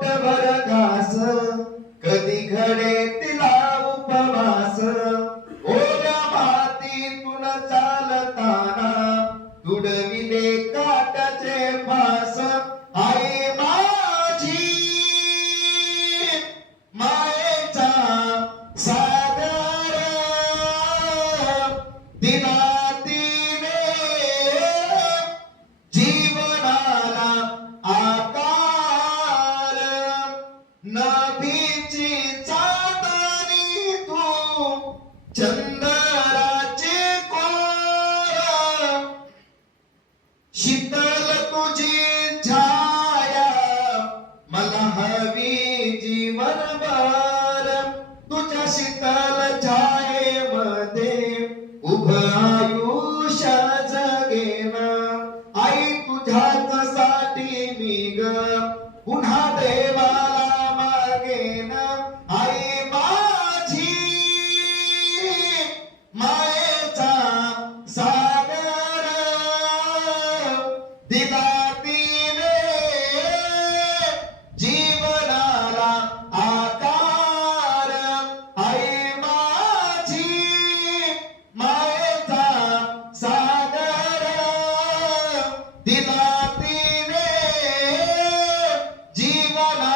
पोटभर घास कधी घडे तिला उपवास ओल्या मातीतून चालताना तुडविले काटाचे फास आई माझी मायेचा सागर दिला तिने जीवनाला आकार नभीची चांदणी तू चंद्राची कोर शीतल तुझी छाया मला हवी जीवनभर तुझ्या शीतल छायेमध्ये उभं आयुष्य जगेन आई तुझ्याच साठी मी ग पुन्हा देवाला मागेन आई माझी मायेचा सागर दिला तिने जीवनाला आकार आई माझी मायेचा सागर दिला तिने जीवनाला